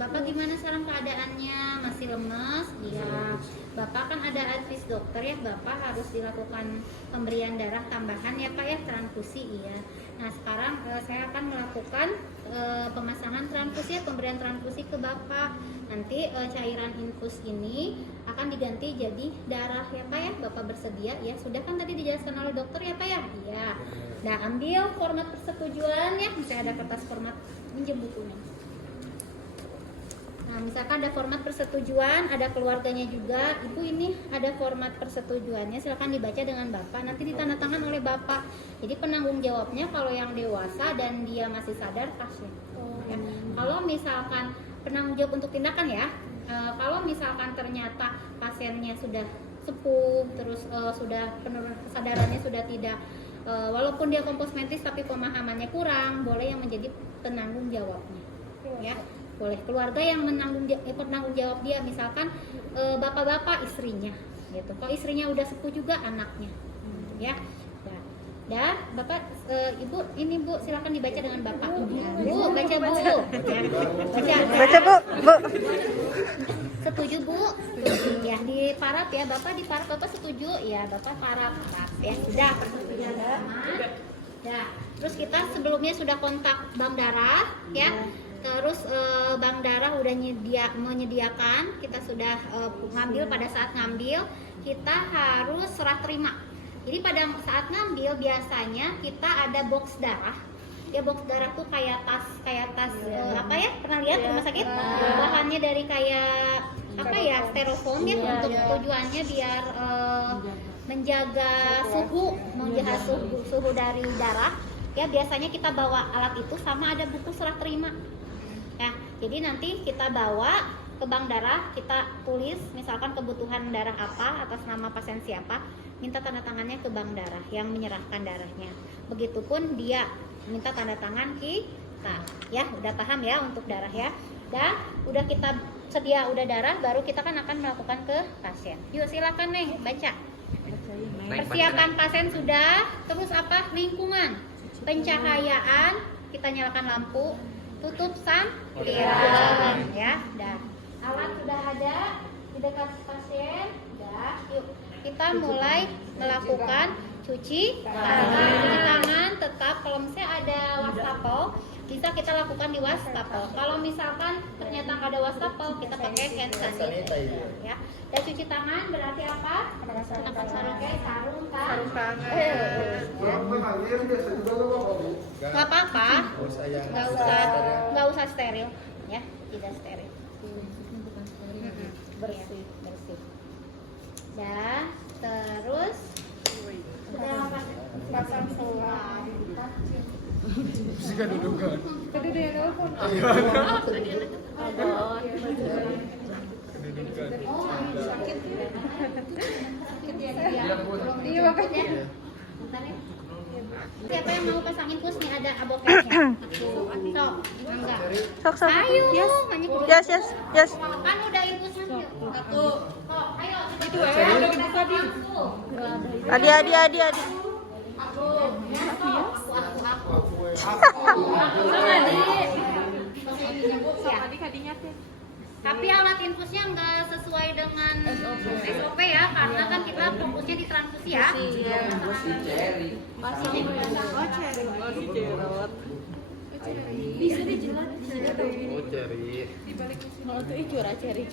Bapak gimana sekarang keadaannya? Masih lemes? Iya. Bapak kan ada advis dokter ya, Bapak harus dilakukan pemberian darah tambahan ya Pak ya, transfusi iya. Nah sekarang saya akan melakukan pemasangan transfusi ya, pemberian transfusi ke Bapak. Nanti cairan infus ini akan diganti jadi darah ya Pak ya. Bapak bersedia ya? Sudah kan tadi dijelaskan oleh dokter ya Pak ya? Iya. Nah ambil format persetujuan ya, misalnya ada kertas format, minjem bukunya. Nah, misalkan ada format persetujuan, ada keluarganya juga. Ibu ini ada format persetujuannya, silakan dibaca dengan Bapak. Nanti ditandatangan oleh Bapak. Jadi penanggung jawabnya kalau yang dewasa dan dia masih sadar pasien. Ya. Kalau misalkan penanggung jawab untuk tindakan ya, kalau misalkan ternyata pasiennya sudah sepuh, terus sudah penurunan kesadarannya sudah tidak, walaupun dia kompos mentis tapi pemahamannya kurang, boleh yang menjadi penanggung jawabnya. Ya. Boleh keluarga yang menanggung jawab dia, misalkan bapak-bapak istrinya gitu. Kalau istrinya udah sepuh juga anaknya ya. Dan bapak ibu ini Bu silakan dibaca dengan bapak. Bu baca Bu ya. Baca Bu. Setuju Bu? Ya di paraf ya, Bapak di paraf, Bapak setuju ya, Bapak paraf ya. Sudah persetujuan sama. Ya, terus kita sebelumnya sudah kontak bank darah ya. Terus bank darah udah menyediakan, kita sudah ngambil, pada saat ngambil kita harus serah terima. Jadi pada saat ngambil biasanya kita ada box darah. Ya box darah tuh kayak tas apa ya? Pernah lihat rumah sakit? Bahannya dari kayak apa ya? Styrofoam ya, untuk tujuannya biar menjaga suhu dari darah. Ya biasanya kita bawa alat itu sama ada buku serah terima. Ya, jadi nanti kita bawa ke bank darah, kita tulis misalkan kebutuhan darah apa atas nama pasien siapa, minta tanda tangannya ke bank darah yang menyerahkan darahnya. Begitupun dia minta tanda tangan kita. Ya, udah paham ya untuk darah ya. Dan udah kita sedia udah darah, baru kita kan akan melakukan ke pasien. Yuk silakan nih baca. Persiapan pasien sudah, terus apa? Lingkungan, pencahayaan, kita nyalakan lampu, tutup sampiran ya. Dah. Alat sudah ada di dekat pasien. Dah. Yuk kita mulai melakukan cuci tangan. Cuci tangan tetap kalau misalnya ada wastafel bisa kita lakukan di wastafel. Kalau misalkan ternyata nggak ada wastafel kita pakai hand sanitizer ya. Dan cuci tangan berarti apa? Pakai sarung tangan. Nggak apa-apa, nggak usah steril ya, tidak steril. Bersih. Dan terus pasang selang. Jika dudukan. Tadi dia telepon. Sakit ya. Iya makanya. Bentar ya. Siapa yang mau pasang infus nih, ada aboketnya? Sok, enggak. Sok. Ayo, Yes. banyak Yes. kan udah infusnya. Satu. Sok, ayo. Itu ya udah dibuka di. Adi. Aku. Tadi kadinya teh. Tapi alat infusnya nggak sesuai dengan SOP ya, karena kan kita fokusnya di transfusi ya. Bisa dijelat. Oh, cari. Di balik mesin. Kalau tuh curah ceri.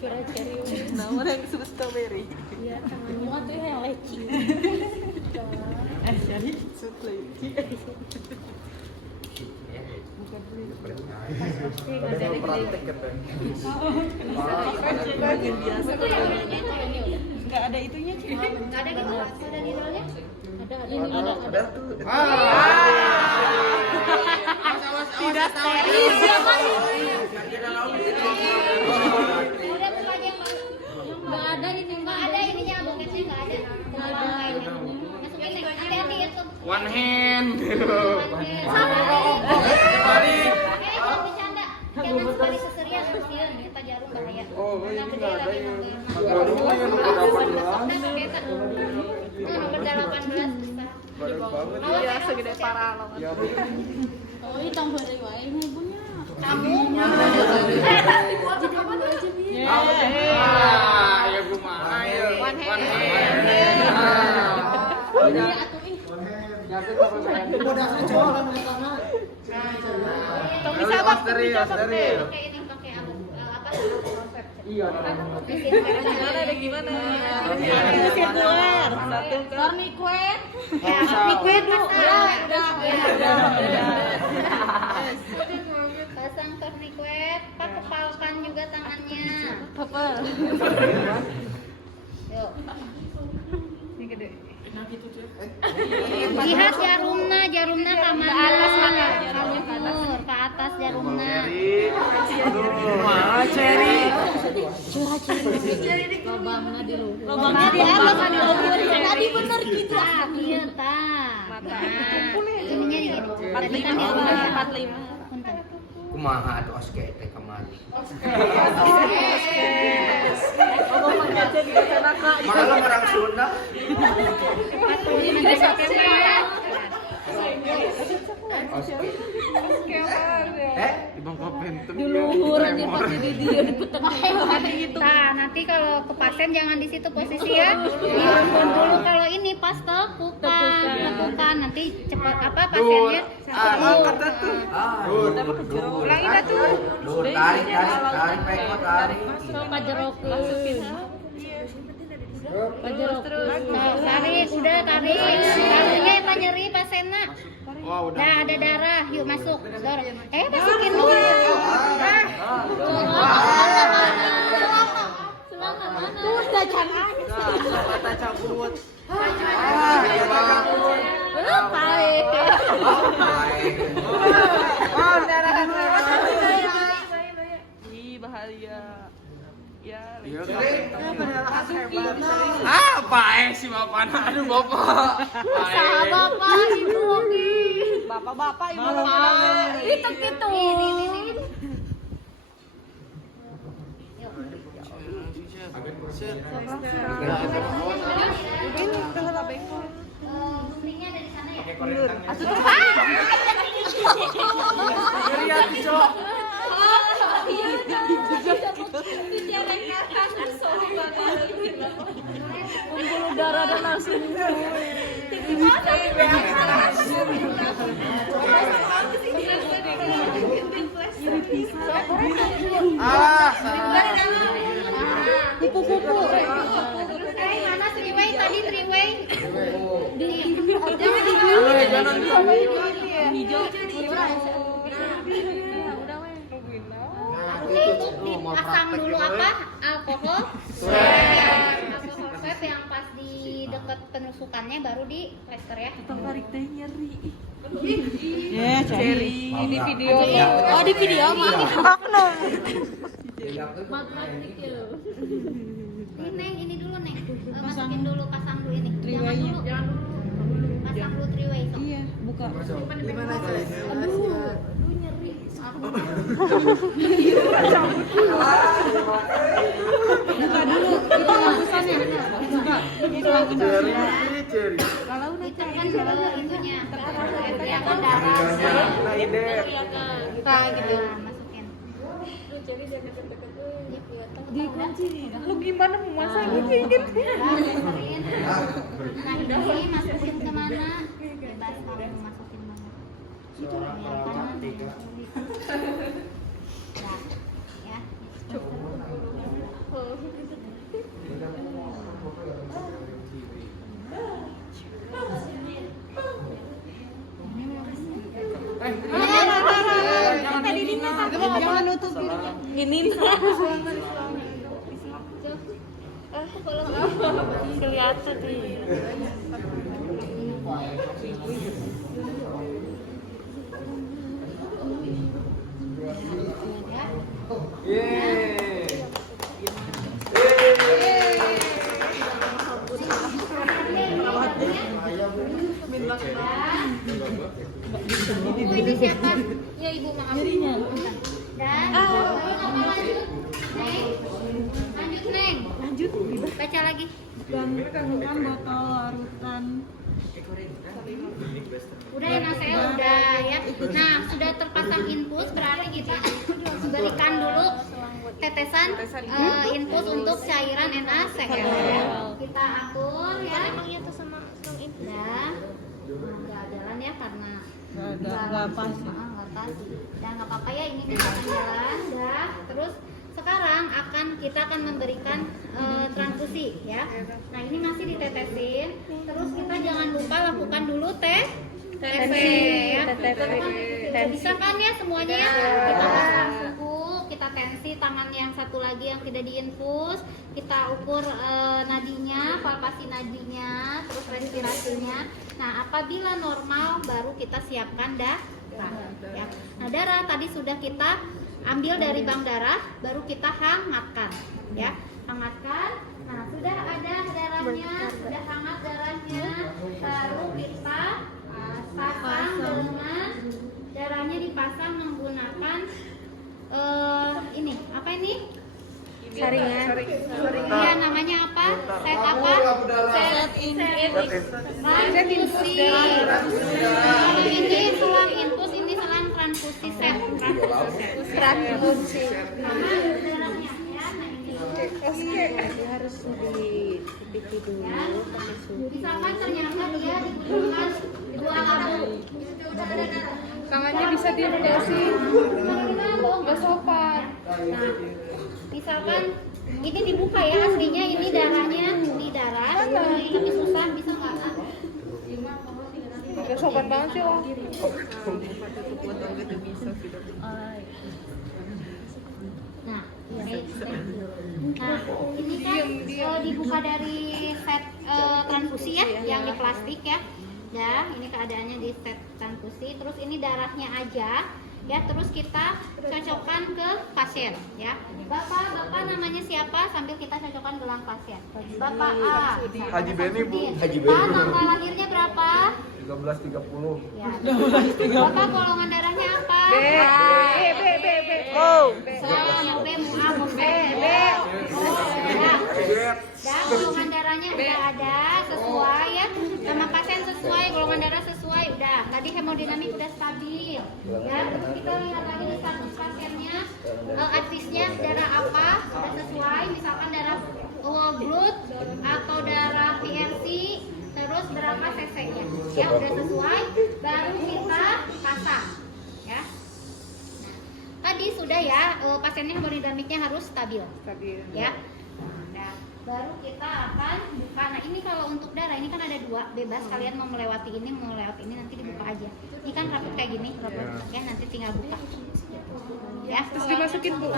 Nah, mana yang disebut strawberry? Iya, Semua tuh yang leci. Jadi sud leci. Padahal praktek katanya. Biasa tuh ini udah. Nggak ada itunya sih. Nggak ada gitu, ada di rolnya. Ada tuh. Tidak steril. Udah tuh aja yang baru. Nggak ada ininya, boketnya nggak ada. Masukin nih, hati-hati itu. One hand. Balik. Itu bercanda. Jangan sekali seserian kasihan kita jarum bahaya. Oh, ini Nah, nggak ada gede yang. lagi. Baru yang nomor 18. Nomor 18 bisa. Baru banget. Iya, segede parah loh. Ya, Oh, ini tambah dari wae ibunya. Kamu Topi sabak, topi Dari sabak deh. Pakai ini pakai apa? Iya. Gimana deh gimana? Siap keluar. Satu kan. Torniquet. Liquid dulu. Udah. Pasang tourniquet, Pak kepalkan juga tangannya. Apa? Yuk. Ini gede. Lihat jarumna kamar atas mana? Kamur ke atas jarumna. Wah, Cherry. Lobangnya di atas di luhur. Tadi bener kita. Iya tah. Mata. Ininya gini. 45. Punten. Kumaha atuh oske teh kamari. Ngomong aja di Kanaka. Mana orang Sunda? 45 detik. Oske. Di bangku pentem. Di luhur dia pakai di dia di petengah gitu. Nah, nanti kalau ke pasien jangan di situ posisi ya. Diumpun dulu kalau ini pas tekukan. Nanti cepat apa pasiennya Angkat tuh. Ulangi dah tuh. Tarik pekot tarik. Pak Jerokeun. Pak Jerokeun. tarik, udah tarik. Taruhnya apa nyeri pasena. Wah, udah. Nah, ada darah. Yuk masuk. Masukin dulu. Semangat mana? Tuh dacan aja. Mata cabut. Baik. Ih, bahaya. Ya, Apa sih bapak? Aduh bapak. Bapak, ibu lagi. bapak-bapak ibu Itu gitu. Guntingnya ada di sana ya? pembuluh darah dan langsung Kupu-kupu. Mana triway tadi triway? hijau Harusnya itu dipasang dulu apa? Alkohol swab yang pas di dekat penusukannya baru di plester ya. tarik teh nyeri Ya, Cherry. Di video. oh di video mah Oknum. Ini Neng, ini dulu Neng. Masukin dulu, pasang dulu ini. Jangan dulu. Pasang dulu triway. Sok. Iya, buka. Buka dulu. Itu lampusannya. Buka. Itu lampusannya. Cherry. Kalau udah Itu kan dulu itunya. Teriakan darah. Nah, ide. Nah, gitu. Masukin. dikunci. Lu gimana mau masak ini? Masukin. Nah, ini masukin kemana? Bebas kamu masukin mana. Nah, ya. Jangan nutup ini kelihatan nih Yeay. Ibu ini siapa? Ya ibu maaf. Dan lanjut. Neng. Lanjut Neng. lanjut. Baca lagi. Bukan botol larutan. Udah ya saya udah ya. Nah sudah terpasang infus berarti kita berikan dulu tetesan infus untuk cairan NaCl ya. Kita atur ya. Nah nggak jalan ya karena nggak pas. Nggak pas. Dan nggak apa-apa ya, ini misalkan jalan. Dah, terus sekarang kita akan memberikan transfusi ya. Nah ini masih ditetesin. Terus kita jangan lupa lakukan dulu TP ya. Bisa kan ya semuanya ya? Kita pasang suhu, kita tensi tangan yang satu lagi yang tidak diinfus, kita ukur nadinya, palpasi nadinya, terus respirasinya. Nah apabila normal baru kita siapkan darah ya. Nah darah tadi sudah kita ambil dari bank darah, baru kita hangatkan ya, hangatkan. Nah sudah ada darahnya, sudah hangat darahnya, baru kita pasang dengan darahnya dipasang menggunakan ini apa ini? Saringan. Iya namanya apa? Set apa? Set transfusi. Kalau ini selang infus, ini selang transfusi set. Transfusi. Sama darahnya ya. Nah ini Harus dipikir dulu ya. pakai suhu. Misalkan ternyata dia dibutuhkan dua alat. Tangannya bisa dirotasin. Nggak sopan. Nah, misalkan ini dibuka ya aslinya, ini darahnya, ini darah. Ini tapi susah, bisa nggak? Nggak sopan banget sih lah. Nah, ini kan dibuka dari set transfusi ya, yang di plastik ya. Ya, ini keadaannya di set transfusi. Terus ini darahnya aja. Ya, terus kita cocokkan ke pasien ya. Bapak namanya siapa? Sambil kita cocokkan gelang pasien. Bapak A. Haji Beni, Bu. Haji Beni. Tanggal lahirnya berapa? 13.30. Ya. Bapak golongan darahnya apa? B. Oh. Yang B mau A mau B. Ya, golongan darahnya udah ada sesuai ya. Nama pasien sesuai, golongan darah sesuai, udah. Tadi hemodinamik udah stabil. Ya, terus kita lihat lagi di status pasiennya. Advisnya darah apa? Sudah sesuai, misalkan darah whole blood atau darah PRC, terus berapa cc-nya. Ya, udah sesuai, baru kita pasang. Ya. Tadi sudah ya, pasiennya hemodinamiknya harus stabil. Ya. Nah, baru kita akan buka. Nah ini kalau untuk darah ini kan ada dua, bebas kalian mau melewati ini, mau melewati ini, nanti dibuka aja. Ini kan rapid kayak gini, ya nanti tinggal buka. Ya. Terus dimasukin Bu.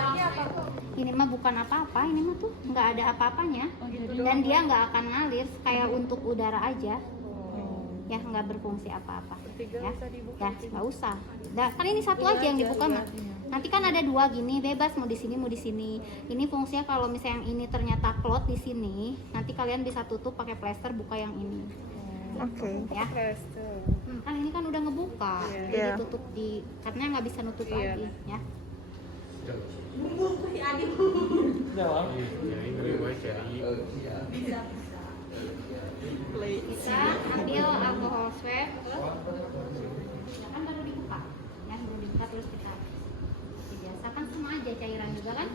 Ini mah bukan apa-apa, ini mah tuh nggak ada apa-apanya, dan dia nggak akan ngalir, kayak untuk udara aja. Ya nggak berfungsi apa-apa. Ya, nggak usah. Nah, kan ini satu aja yang dibuka mah. Nanti kan ada dua gini, bebas mau di sini mau di sini. Ini fungsinya kalau misalnya yang ini ternyata clot di sini, nanti kalian bisa tutup pakai plester, buka yang ini. Oke. Ya. Kan ini kan udah ngebuka, jadi Iya. tutup di, karena nggak bisa nutup lagi, ya. Kita ambil alkohol swab, kan baru dibuka, ya baru dibuka terus kita biasa kan sama aja cairan juga kan,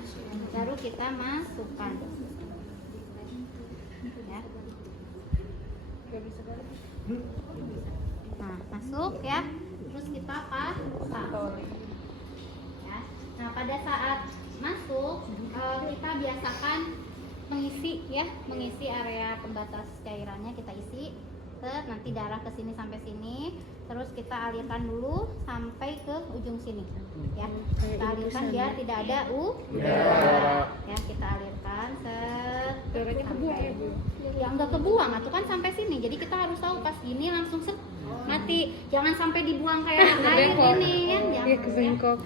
baru kita masukkan, ya. Nah masuk ya, terus kita pasang, ya. Nah pada saat masuk kita biasakan mengisi area pembatas cairannya, kita isi. Nanti darah ke sini sampai sini, terus kita alirkan dulu sampai ke ujung sini ya. Kita alirkan biar tidak ada udara ya, kita alirkan Darahnya kebuang ya Bu? ya enggak kebuang, atau kan sampai sini, jadi kita harus tahu pas gini langsung mati, jangan sampai dibuang kayak air ini kan, jangan Iya, kebengkok.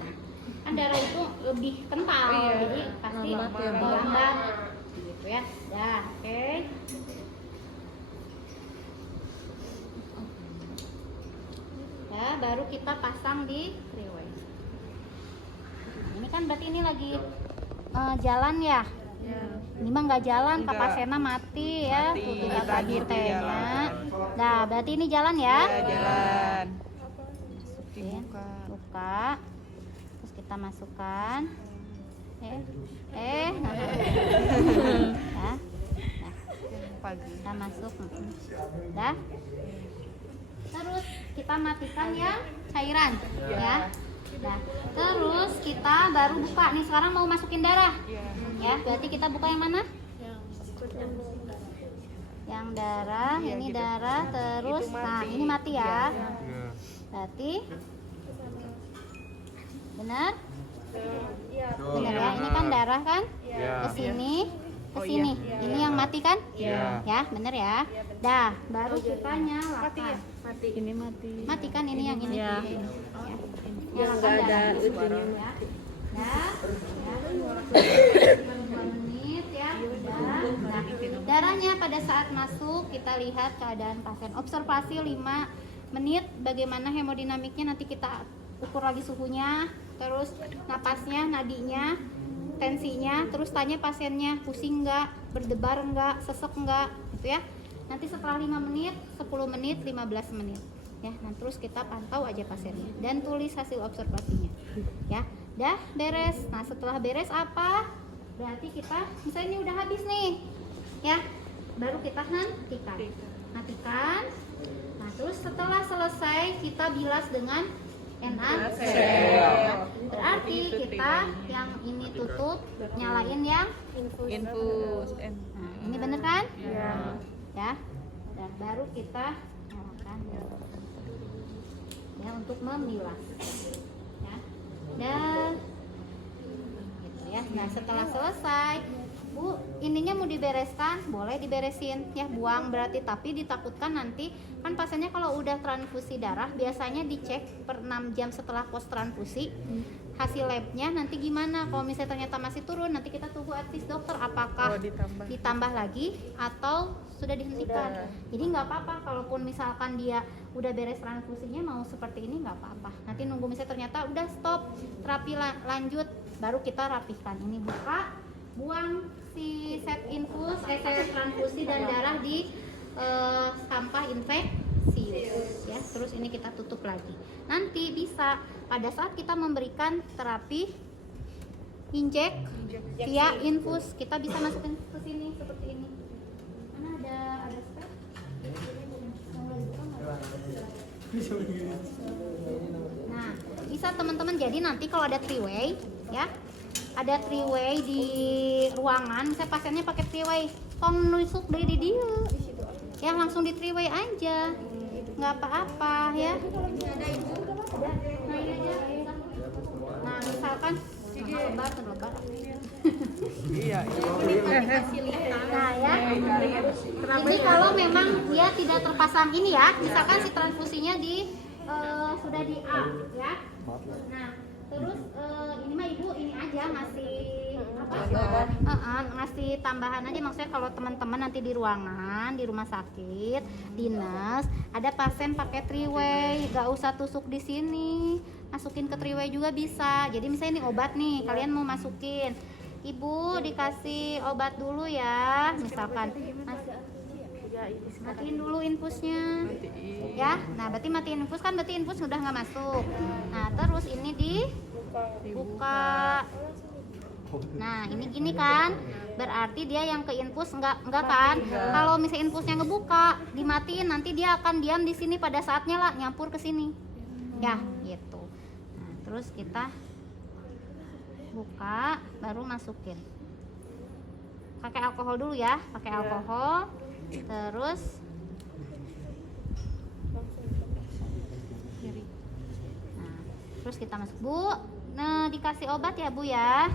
kan darah itu lebih kental, jadi pasti lambat gitu ya. Dah, oke. Ya, baru kita pasang di freeway. Ini kan berarti ini lagi jalan ya. Ini mah nggak jalan, Kak Pasena mati ya. Tuh tidak tadi tehnya. Nah, berarti ini jalan ya. Jalan. Oke, buka. Terus kita masukkan. Nah. Ya. Nah, kita masuk. Dah. Terus kita matikan yang cairan, ya. Nah, terus kita baru buka nih. Sekarang mau masukin darah, ya. Berarti kita buka yang mana? Yang darah, ini darah. Terus, nah ini mati ya. Berarti, benar? Benar ya. Ini kan darah kan? Ke sini. Ke sini. Ini yang mati kan? Ya, bener ya. Dah, baru kita nyalakan. Ini mati. Matikan ini yang ini. Ya. Yang nggak ada ujungnya ya. Dah. Ya. 2 menit ya. Dah. Nah, darahnya pada saat masuk kita lihat keadaan pasien. Observasi 5 menit bagaimana hemodinamiknya, nanti kita ukur lagi suhunya, terus napasnya, nadinya, tensinya, terus tanya pasiennya pusing enggak, berdebar enggak, sesek enggak, gitu ya. Nanti setelah 5 menit, 10 menit, 15 menit. Ya, nah terus kita pantau aja pasiennya dan tulis hasil observasinya. Ya, dah beres. Nah, setelah beres apa? Berarti kita misalnya ini udah habis nih. Ya. Baru kita hentikan. Matikan. Nah, terus setelah selesai kita bilas dengan NaCl. Berarti kita yang ini tutup, nyalain yang infus. nah, ini bener kan? Ya. Dan baru kita nyalakan ya untuk memilas. Ya. Dan gitu ya. Nah, setelah selesai, Bu, ininya mau dibereskan, boleh diberesin ya, buang berarti, tapi ditakutkan nanti kan pasiennya kalau udah transfusi darah biasanya dicek per 6 jam setelah pos transfusi hasil labnya nanti gimana. Kalau misalnya ternyata masih turun, nanti kita tunggu advis dokter apakah ditambah lagi atau sudah dihentikan. Jadi nggak apa-apa kalaupun misalkan dia udah beres transfusinya mau seperti ini, nggak apa-apa. Nanti nunggu misalnya ternyata udah stop terapi lanjut, baru kita rapihkan. Ini buka, buang si set infus, set transfusi dan darah di sampah infeksius ya. Terus ini kita tutup lagi. Nanti bisa pada saat kita memberikan terapi injek via infus, kita bisa masukin ke sini seperti ini. Mana ada spek? Nah, bisa teman-teman. Jadi nanti kalau ada 3-way ya, ada 3-way di ruangan, misalnya pasiennya pakai 3-way, tong nusuk dari dia ya, langsung di 3-way aja, nggak apa-apa ya. Nah, misalkan lebar. Nah ya, ini kalau memang dia tidak terpasang ini ya, misalkan si transfusinya sudah di A ya. Nah, terus ini mah ibu ini aja ngasih ngasih tambahan aja, maksudnya kalau teman-teman nanti di ruangan di rumah sakit dinas ada pasien pakai 3-way, gak usah tusuk di sini, masukin ke 3-way juga bisa. Jadi misalnya ini obat nih, kalian mau masukin, ibu dikasih obat dulu ya, misalkan matiin dulu infusnya ya. Nah, berarti matiin infus kan, berarti infus sudah nggak masuk. Nah, terus ini dibuka. Nah, ini gini kan, berarti dia yang ke infus enggak kan. Kalau misalnya infusnya ngebuka, dimatiin, nanti dia akan diam di sini pada saatnya lah nyampur ke sini ya gitu. Nah, terus kita buka, baru masukin, pakai alkohol dulu ya, pakai alkohol. Terus nah, terus kita masuk, Bu. Nah, dikasih obat ya, Bu ya.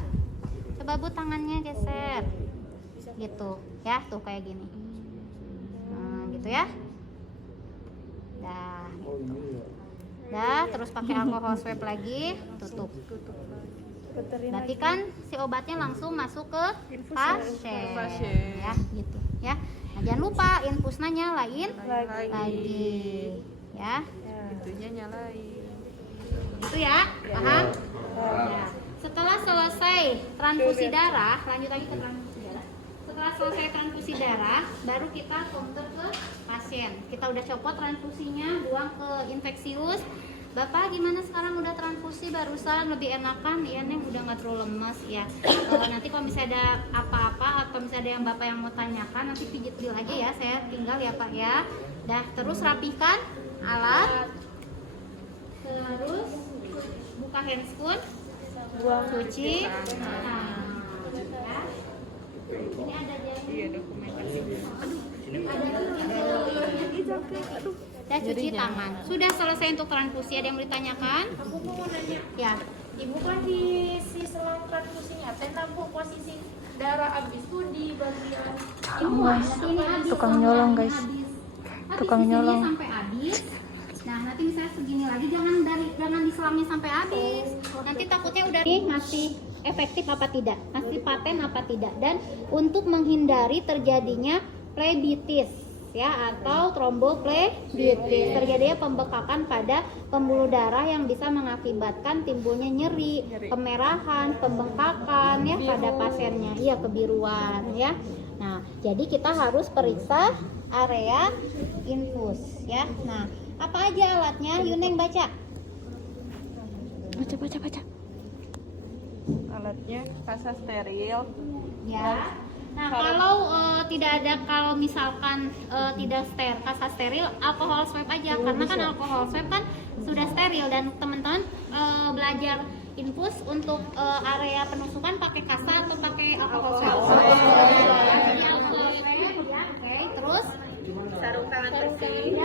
Coba Bu tangannya geser gitu ya, tuh kayak gini. Nah, gitu ya. Dah gitu. Dah, terus pakai alkohol swab lagi, tutup. Berarti kan si obatnya langsung masuk ke pasien ya gitu ya. Nah, jangan lupa infusnya nyalain lagi ya. Pintunya nyalain. Itu ya, paham? Ya. Setelah selesai transfusi darah, lanjut lagi ke transfusi darah. Setelah selesai transfusi darah, baru kita counter ke pasien. Kita udah copot transfusinya, buang ke infeksius. Bapak gimana sekarang udah transfusi barusan, lebih enakan? Iya Neng, udah nggak terlalu lemes ya. Nanti kalau misalnya ada apa-apa atau misalnya ada yang Bapak yang mau tanyakan, nanti pijit bil aja ya, saya tinggal ya Pak ya. Dah, terus rapihkan alat, terus buka handscoon, cuci. Nah, ya. Ini ada Iya, dokumentasi. dan cuci tangan. Sudah selesai untuk transfusi. Ada yang mau ditanyakan? Aku mau nanya, Ya. ibu kan di si selang transfusinya, tenda bu posisi darah habis tuh di bagian Ini habis, Tukang nyolong, guys. habis. Tukang Habis di sini nyolong. sampai habis. Nah, nanti misalnya segini lagi jangan diselangin sampai habis. Nanti takutnya udah ini masih efektif apa tidak, masih paten apa tidak. Dan untuk menghindari terjadinya plebitis ya atau tromboplebitis, terjadinya pembekakan pada pembuluh darah yang bisa mengakibatkan timbulnya nyeri, kemerahan, pembengkakan ya pada pasiennya, iya kebiruan ya. Nah, jadi kita harus periksa area infus ya. Nah, apa aja alatnya? Yuneng baca. Baca. Alatnya kasa steril. Ya. Nah, kalau kalau misalkan tidak kasa steril, alkohol swab aja karena kan alkohol swab kan sudah steril dan teman-teman belajar infus untuk area penusukan pakai kasa atau pakai alkohol swab. Jadi alkohol swab ya, oke. Terus Sarung tangan bersih.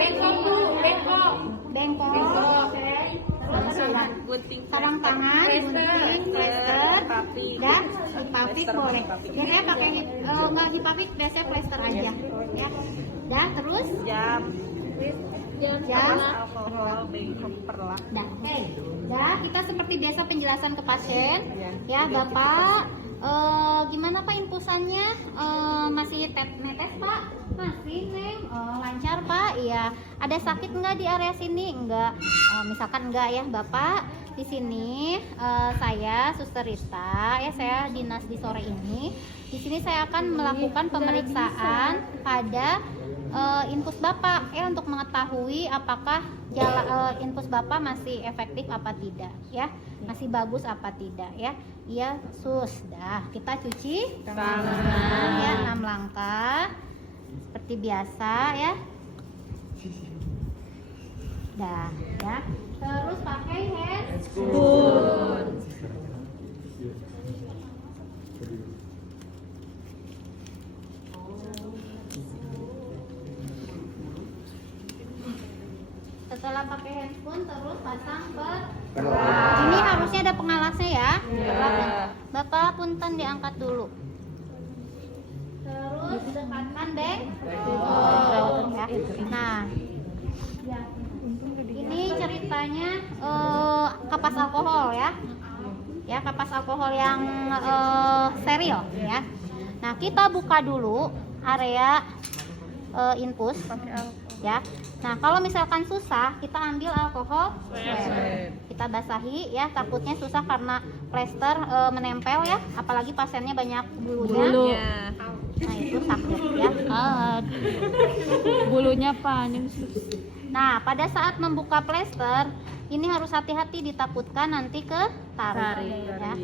bengkok, oke. Terus Gunting. sarung tangan, gunting, plester, dan hipapik boleh. Biasanya pakai nggak hipapik, biasanya plester aja, ya. Dan terus Jam. jam. Alkohol. Bengkok perlah. Dah, oke. Dah, kita seperti biasa penjelasan ke pasien. Ya, Bapak, gimana Pak infusannya? Masih netes Pak? Masih, Neng. Lancar Pak? Iya. Ada sakit nggak di area sini? Enggak. Misalkan enggak ya, Bapak. Di sini saya Suster Rita, ya saya dinas di sore ini. Di sini saya akan melakukan pemeriksaan pada infus Bapak ya untuk mengetahui apakah infus Bapak masih efektif apa tidak ya, masih bagus apa tidak ya. Iya, sus. Dah, kita cuci tangan ya 6 langkah seperti biasa ya. Dah, ya. Terus pakai handscoon. Setelah pakai handphone terus pasang ini harusnya ada pengalasnya ya. Bapak punten diangkat dulu. Terus dekatkan beng. Ya. Nah, ini ceritanya kapas alkohol ya. Ya, kapas alkohol yang steril ya. Nah, kita buka dulu area infus ya. Nah, kalau misalkan susah, kita ambil alkohol swab. Kita basahi ya, takutnya susah karena plester menempel ya, apalagi pasiennya banyak bulunya. Nah, itu sakit ya. Bulunya panik. Nah, pada saat membuka plester, ini harus hati-hati, ditakutkan nanti ke tarik ya.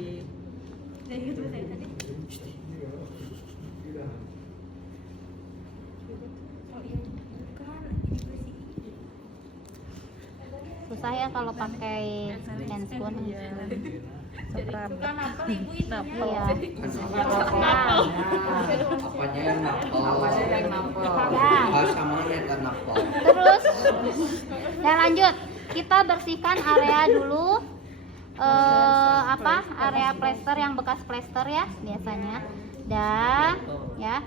Susah ya kalau pakai handscoon. Iya. Apanya yang napal? Sama yang napal. Terus, ya lanjut. Kita bersihkan area dulu. Area plester yang bekas plester ya biasanya. Dah, ya.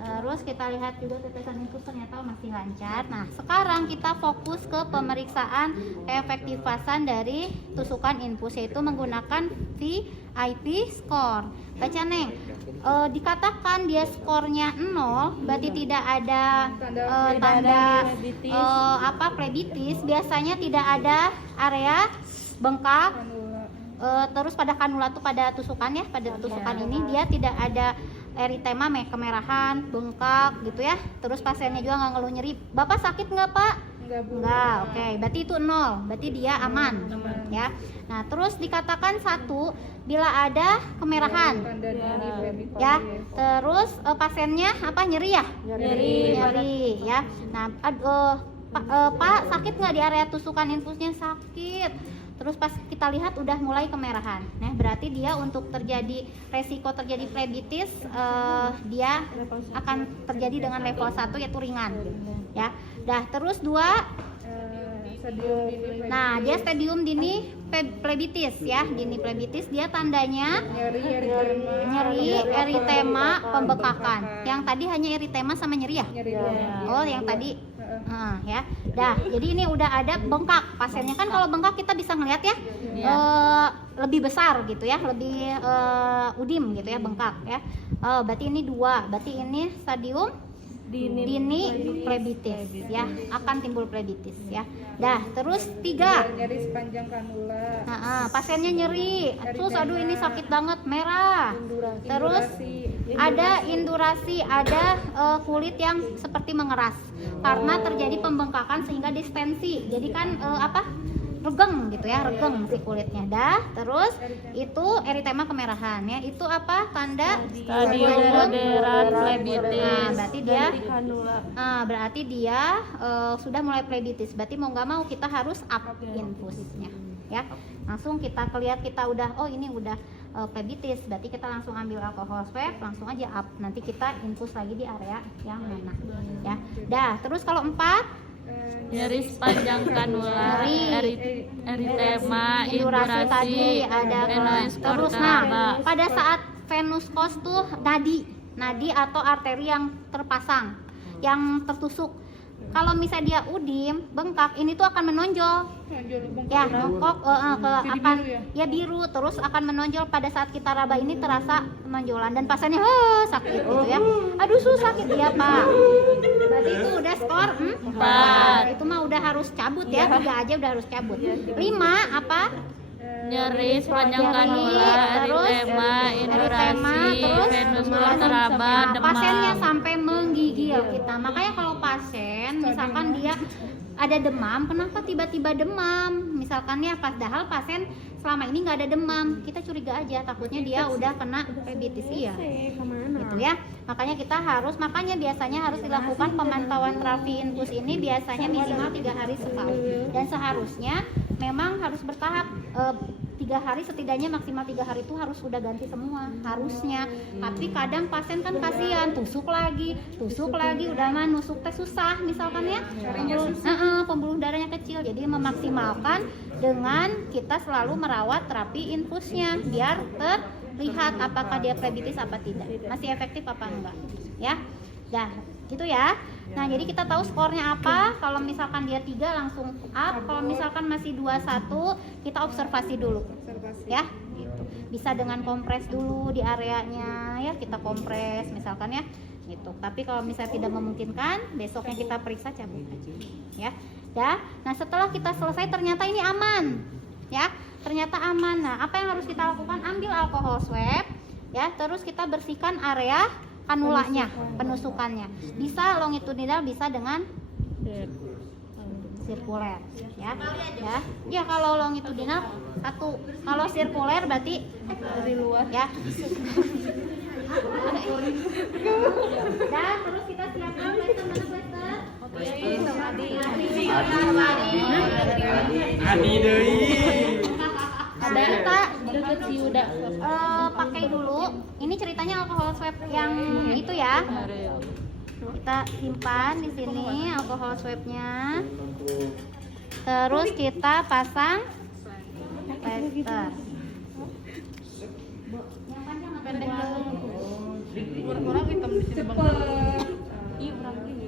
Terus kita lihat juga tetesan infus ternyata masih lancar. Nah, sekarang kita fokus ke pemeriksaan keefektifasan dari tusukan infus, yaitu menggunakan VIP score. Baca Neng, dikatakan dia skornya 0, berarti tidak ada tanda plebitis. Biasanya tidak ada area bengkak. Terus pada kanula tuh pada tusukan ya, pada tusukan ini dia tidak ada eritema, kemerahan, bengkak gitu ya. Terus pasiennya juga nggak ngeluh nyeri. Bapak sakit nggak Pak? Enggak. Oke, berarti itu 0, berarti dia aman ya. Nah, terus dikatakan 1 bila ada kemerahan ya. Terus pasiennya nyeri ya? Nyeri ya. Nah, Pak sakit nggak di area tusukan infusnya? Sakit. Terus pas kita lihat udah mulai kemerahan. Nah, berarti dia untuk terjadi resiko terjadi flebitis dia akan terjadi dengan level 1 yaitu ringan. Ya. Dah, terus 2 nah, dia stadium dini flebitis ya. Dini flebitis dia tandanya nyeri, eritema, pembekakan. Yang tadi hanya eritema sama nyeri ya? Oh, yang tadi ya. Dah, jadi ini udah ada bengkak. Pasiennya kan kalau bengkak kita bisa ngeliat ya, lebih besar gitu ya, lebih udim gitu ya, bengkak ya. Berarti ini 2. Berarti ini stadium dini flebitis ya, akan timbul flebitis ya. Dah, terus 3 nyeri sepanjang kanula. pasiennya nyeri, terus aduh ini sakit banget, merah. Terus ada indurasi, ada kulit yang seperti mengeras karena terjadi pembengkakan sehingga distensi. Jadi kan regeng gitu ya, regeng si kulitnya. Dah, terus itu eritema kemerahan ya. Itu apa? Tanda Stadium moderat flebitis. Berarti dia sudah mulai flebitis. Berarti mau nggak mau kita harus up infusnya ya. Langsung kita lihat kita udah ini udah flebitis. Berarti kita langsung ambil alkohol swab, langsung aja up. Nanti kita infus lagi di area yang mana ya. Dah, terus kalau 4 nyeri sepanjang kanula, eritema, indurasi tadi ada venous terus. Nah, pada saat venous cause tuh nadi atau arteri yang terpasang, yang tertusuk. Kalau misalnya dia udim, bengkak, ini tuh akan menonjol. Ya, bengkok akan biru, terus akan menonjol pada saat kita raba ini terasa menonjolan dan pasiennya sakit gitu ya. Aduh, sakit ya, Pak. Berarti itu udah skor 4. Itu mah udah harus cabut ya, 3 aja udah harus cabut. 5 apa? Nyeri sepanjang kanula, eritema, indurasi, venous teraba, demam. Pasiennya sampai menggigil kita. Makanya kalau pasien misalkan dia ada demam, kenapa tiba-tiba demam? Misalkan ya padahal pasien selama ini nggak ada demam, kita curiga aja, takutnya dia udah kena flebitis ya. Gitu ya. Makanya biasanya harus dilakukan pemantauan terapi infus ini biasanya minimal 3 hari sekali. Dan seharusnya memang harus bertahap. 3 hari setidaknya, maksimal 3 hari itu harus udah ganti semua harusnya. Tapi kadang pasien kan kasihan, tusuk lagi, udah mah nusuk teh susah misalkan ya, pembuluh darahnya kecil. Jadi memaksimalkan dengan kita selalu merawat terapi infusnya biar terlihat apakah dia flebitis apa tidak, masih efektif apa enggak ya. Dah, gitu ya. Nah, jadi kita tahu skornya apa. Kalau misalkan dia 3 langsung up. Kalau misalkan masih 21, kita observasi dulu. Ya, gitu. Bisa dengan kompres dulu di areanya ya, kita kompres misalkan ya. Gitu. Tapi kalau misalnya tidak memungkinkan, besoknya kita periksa cabut aja. Ya. Dah. Nah, setelah kita selesai ternyata ini aman. Ya, ternyata aman. Nah, apa yang harus kita lakukan? Ambil alkohol swab ya, terus kita bersihkan area kanulanya, penusukannya. Bisa longitudinal, bisa dengan sirkuler ya. Ya, kalau longitudinal 1, kalau sirkuler berarti dari luar ya. Dan terus kita siapkan plaster, mana plaster? Adi deui. Ada kita pakai dulu. Ini ceritanya alkohol swab yang itu ya. Kita simpan di sini alkohol swabnya. Terus kita pasang plaster. Yang panjang apa pendek? Orang hitam di sini bang. Iya, orang ini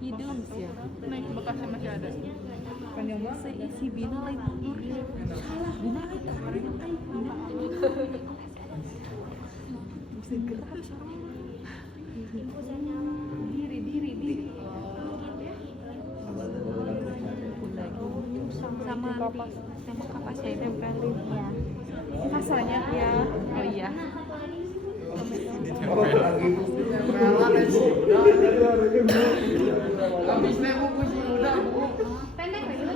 hidung sih ya. Naik bekasnya masih ada. Panjang banget. Seisi bina lagi tidur. Salah, bina kita kemarin diri. Sama kapas saya tempelin ya. Rasanya ya. Oh iya. Habisnya Bu pusing udah, Bu. Pendek ya?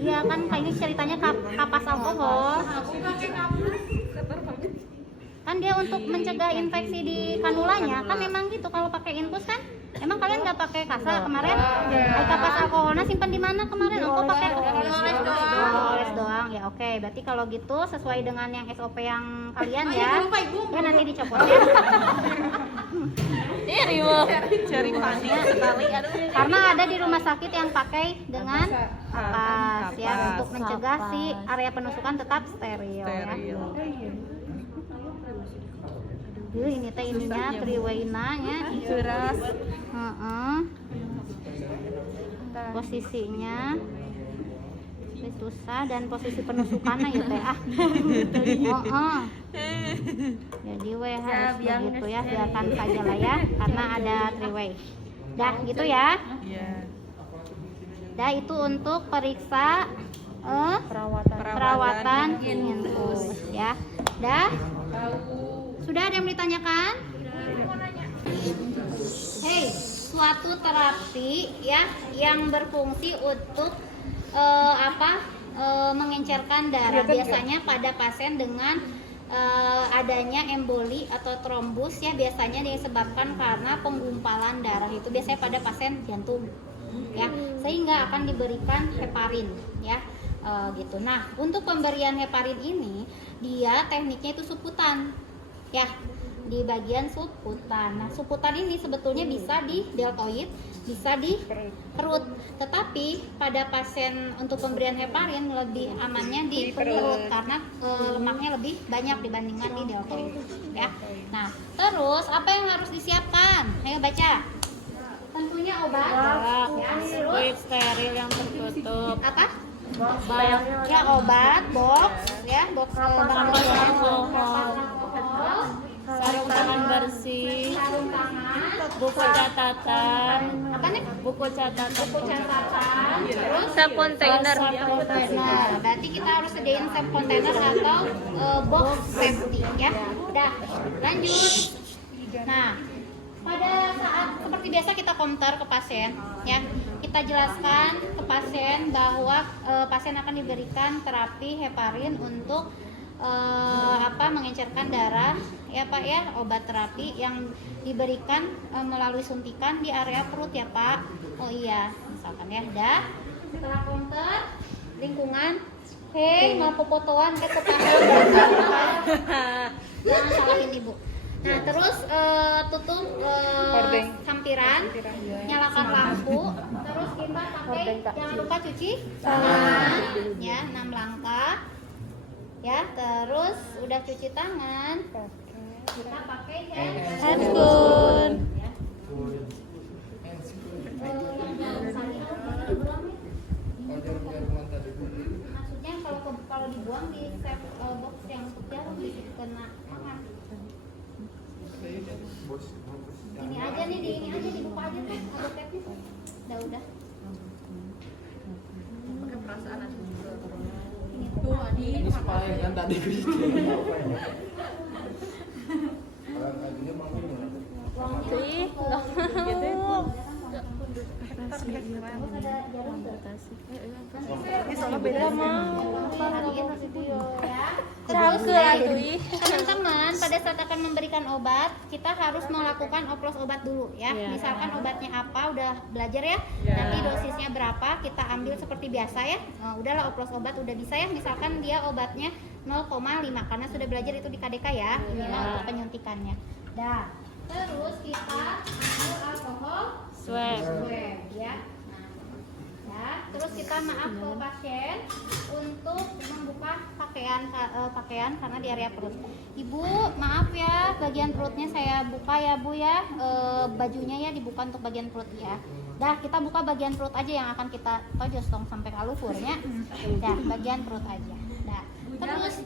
Iya kan, ini ceritanya kapas alkohol. Aku pakai kapas. kan dia untuk mencegah infeksi di kanulanya kan memang gitu. Kalau pakai infus kan emang kalian nggak pakai kasa kemarin? Kapas alkoholnya simpan di mana kemarin? Engkau pakai oles doang ya. Oke, berarti kalau gitu sesuai dengan yang SOP yang kalian ya. Ya nanti dicopot ya. Cari panik sekali. Karena ada di rumah sakit yang pakai dengan kapas ya untuk mencegah si area penusukan tetap steril ya. Ini teh ininya triweina nya Geras. Posisinya susah dan posisi penusukannya ya teh jadi we harus begitu ya, biarkan saja lah ya karena ada triway. Dah gitu ya. Dah itu untuk periksa perawatan infus ya. Dah sudah ada yang ditanyakan? Hei, suatu terapi ya yang berfungsi untuk mengencerkan darah biasanya pada pasien dengan adanya emboli atau trombus ya, biasanya disebabkan karena penggumpalan darah itu biasanya pada pasien jantung ya, sehingga akan diberikan heparin ya gitu. Nah untuk pemberian heparin ini dia tekniknya itu suputan ya, di bagian suputan. Nah suputan ini sebetulnya bisa di deltoid, bisa di perut, tetapi pada pasien untuk pemberian heparin lebih amannya di perut karena lemaknya lebih banyak dibandingkan di deltoid ya. Nah terus apa yang harus disiapkan? Ayo baca. Tentunya obat ya, terus Steril yang tertutup. apa? Ya obat, box ya, box Sarung tangan bersih, sarung tangan, buku catatan, apa nih? buku catatan, Terus sap container. Nah, berarti kita harus sediain sap container atau box safety ya. Udah, lanjut. Nah, pada saat seperti biasa kita counter ke pasien ya. Kita jelaskan ke pasien bahwa pasien akan diberikan terapi heparin untuk mengencerkan darah ya Pak ya, obat terapi yang diberikan melalui suntikan di area perut ya Pak. Oh iya, misalkan ya. Dah setelah counter lingkungan, hei mau fotoan ke tetangga jangan salahin ibu. Nah terus tutup sampiran, nyalakan lampu, terus kita pakai, jangan lupa cuci tangan ya, 6 langkah ya. Terus udah cuci tangan, kita pakai Handphone. Maksudnya kalau dibuang di safe box yang untuk jarum bisa kena tangan. Ini aja nih, ini aja dibuka aja tuh, ada tapnya. Udah. Pakai perasaan aja. Ini paling kan tadi Teman-teman, pada saat akan memberikan obat, kita harus melakukan oplos obat dulu ya. Misalkan obatnya apa, udah belajar ya. Nanti dosisnya berapa, kita ambil seperti biasa ya. Udahlah oplos obat udah bisa ya. Misalkan dia obatnya 0,5 karena sudah belajar itu di KDK ya. Inilah untuk penyuntikannya. Dah. Terus kita ambil alkohol swab ya. Terus kita maaf ke pasien untuk membuka pakaian karena di area perut. Ibu maaf ya, bagian perutnya saya buka ya Bu ya, bajunya ya dibuka untuk bagian perut ya. Dah kita buka bagian perut aja yang akan kita tojos dong sampai kalufurnya. Dah bagian perut aja. Dah terus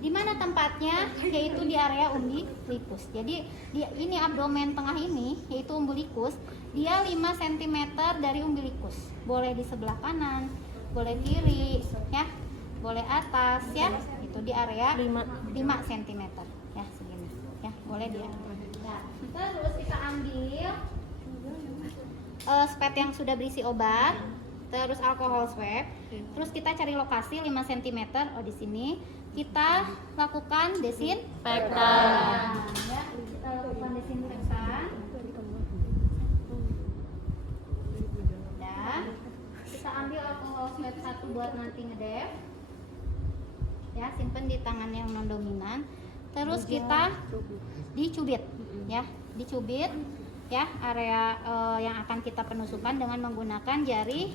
di mana tempatnya, yaitu di area umbilikus. Jadi ini abdomen tengah ini yaitu umbilikus, dia 5 cm dari umbilikus. Boleh di sebelah kanan, boleh kiri ya, boleh atas ya. Itu di area 5 cm ya, segini ya, boleh dia. Nah, terus kita ambil spet yang sudah berisi obat terus alkohol swab, terus kita cari lokasi 5 cm. Oh, di sini kita lakukan desinfektan. Ya, kita lakukan desinfektan. Dan kita ambil alkohol swab 1 buat nanti ngedep. Ya, simpen di tangan yang non dominan. Terus kita dicubit, ya, dicubit, ya, area yang akan kita penusukan dengan menggunakan jari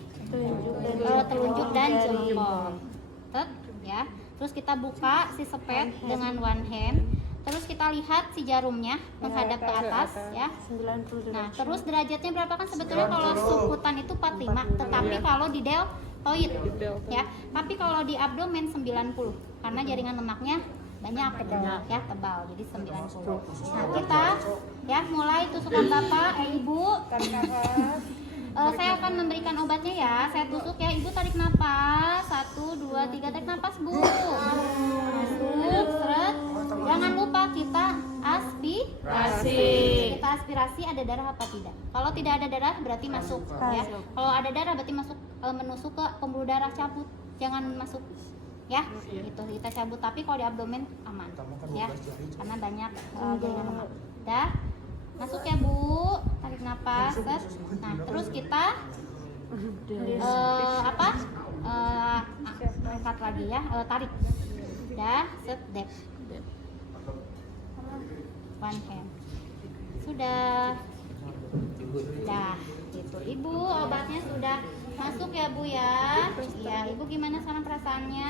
telunjuk dan jempol. Ya. Terus kita buka si sepet dengan one hand. Terus kita lihat si jarumnya menghadap ke atas, ya. Nah, terus derajatnya berapa kan sebetulnya kalau sukutan itu 45, tetapi kalau di deltoid, ya. Tapi kalau di abdomen 90 karena jaringan lemaknya banyak, ya, tebal, jadi 90. Nah, kita ya mulai tusukan Bapak, Ibu. Saya akan memberikan obatnya ya. Saya tusuk ya, Ibu tarik napas. 1, 2, 3, tarik napas, Bu. Masuk, seret. Jangan lupa kita aspirasi. Kita aspirasi, ada darah apa tidak? Kalau tidak ada darah berarti masuk, ya. Kalau ada darah berarti masuk, menusuk ke pembuluh darah, cabut. Jangan masuk, ya. Itu kita cabut. Tapi kalau di abdomen aman, ya. Karena banyak jaringan lemak. Dah. Masuk ya, Bu. Tarik napas. Nah, terus kita angkat lagi ya, tarik. Dah, set, dep. One hand. Sudah. Dah, gitu. Ibu, obatnya sudah masuk ya, Bu ya. Iya, Ibu gimana sekarang perasaannya?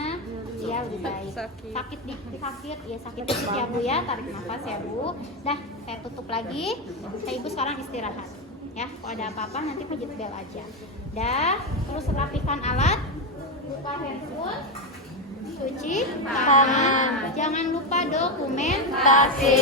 Iya, lebih baik. Sakit sakit, ya sakit dikit ya, Bu ya. Tarik nafas ya, Bu. Dah, saya tutup lagi. Ibu sekarang istirahat. Ya, kalau ada apa-apa nanti pijit bel aja. Dah, terus rapikan alat, buka handphone, cuci tangan. Jangan lupa dokumentasi.